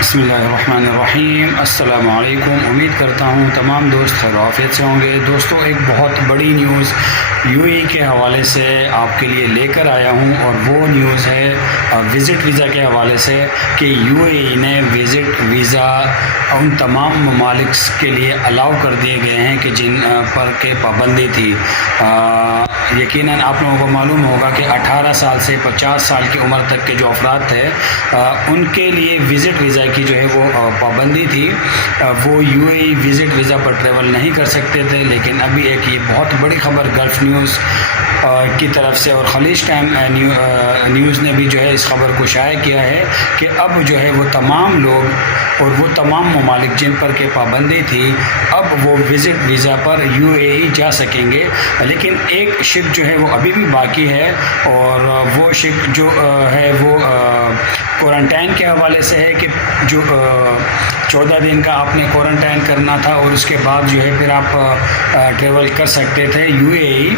بسم اللہ الرحمن الرحیم۔ السلام علیکم۔ امید کرتا ہوں تمام دوست خیر و عافیت سے ہوں گے۔ دوستو، ایک بہت بڑی نیوز یو اے ای کے حوالے سے آپ کے لیے لے کر آیا ہوں، اور وہ نیوز ہے وزٹ ویزا کے حوالے سے کہ یو اے ای نے وزٹ ویزا ان تمام ممالک کے لیے الاؤ کر دیے گئے ہیں کہ جن پر کہ پابندی تھی۔ یقیناً آپ لوگوں کو معلوم ہوگا کہ 18 سال سے 50 سال کی عمر تک کے جو افراد تھے ان کے لیے وزٹ ویزا کی جو ہے وہ پابندی تھی، وہ you a E visit visa per travel نہیں کر سکتے تھے۔ لیکن ابھی ایک یہ بہت بڑی خبر گلف نیوز کی طرف سے اور خلیج ٹائم نیوز نے بھی جو ہے اس خبر کو شائع کیا ہے کہ اب جو ہے وہ تمام لوگ اور وہ تمام ممالک جن پر کہ پابندی تھی، اب وہ وزٹ ویزا پر یو اے ای جا سکیں گے۔ لیکن ایک شک جو ہے وہ ابھی بھی باقی ہے، اور وہ شک جو ہے وہ کوارنٹائن کے حوالے سے ہے کہ جو 14 دن کا آپ نے کوارنٹائن کرنا تھا، اور اس کے بعد جو ہے پھر آپ ٹریول کر سکتے تھے یو اے ای۔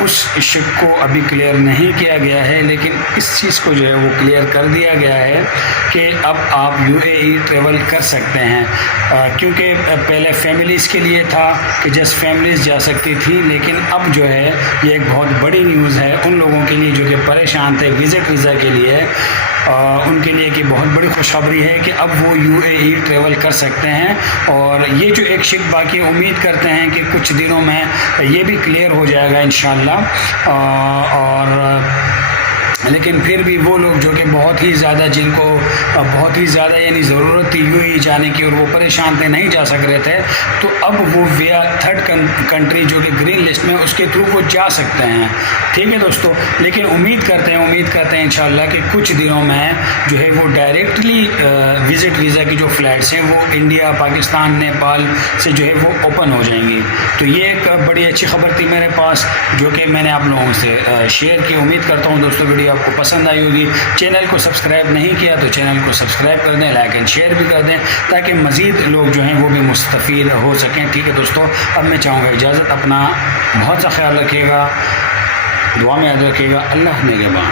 اس شک کو ابھی کلیئر نہیں کیا گیا ہے، لیکن اس چیز کو جو ہے وہ کلیئر کر دیا گیا ہے کہ اب آپ یو اے ای ٹریول کر سکتے ہیں۔ کیونکہ پہلے فیملیز کے لیے تھا کہ جس فیملیز جا سکتی تھی، لیکن اب جو ہے یہ ایک بہت بڑی نیوز ہے ان لوگوں کے لیے جو کہ پریشان تھے وزٹ ویزا کے لیے، ان کے لیے کہ بہت بڑی خوشخبری ہے کہ اب وہ یو اے ای ٹریول کر سکتے ہیں۔ اور یہ جو ایک شک باقی ہے، امید کرتے ہیں کہ کچھ دنوں میں یہ بھی کلیئر ہو جائے گا انشاءاللہ۔ اور لیکن پھر بھی وہ لوگ جو کہ بہت ہی زیادہ جن کو بہت ہی زیادہ یعنی ضرورت تھی یو اے ای جانے کی اور وہ پریشان تھے، نہیں جا سک رہے تھے، تو اب وہ ویا تھرڈ کنٹری جو کہ گرین لسٹ میں اس کے تھرو وہ جا سکتے ہیں۔ ٹھیک ہے دوستو، لیکن امید کرتے ہیں انشاءاللہ کہ کچھ دنوں میں جو ہے وہ ڈائریکٹلی وزٹ ویزا کی جو فلائٹس ہیں وہ انڈیا، پاکستان، نیپال سے جو ہے وہ اوپن ہو جائیں گی۔ تو یہ ایک بڑی اچھی خبر تھی میرے پاس جو کہ میں نے آپ لوگوں سے شیئر کی۔ امید کرتا ہوں دوستو ویڈیو آپ کو پسند آئی ہوگی۔ چینل کو سبسکرائب نہیں کیا تو چینل کو سبسکرائب کر دیں، لائک اینڈ شیئر بھی کر دیں تاکہ مزید لوگ جو ہیں وہ بھی مستفید ہو سکیں۔ ٹھیک ہے دوستو، اب میں چاہوں گا اجازت، اپنا بہت سا خیال رکھیے گا، دعا میں یاد رکھیے گا۔ اللہ نگہبان۔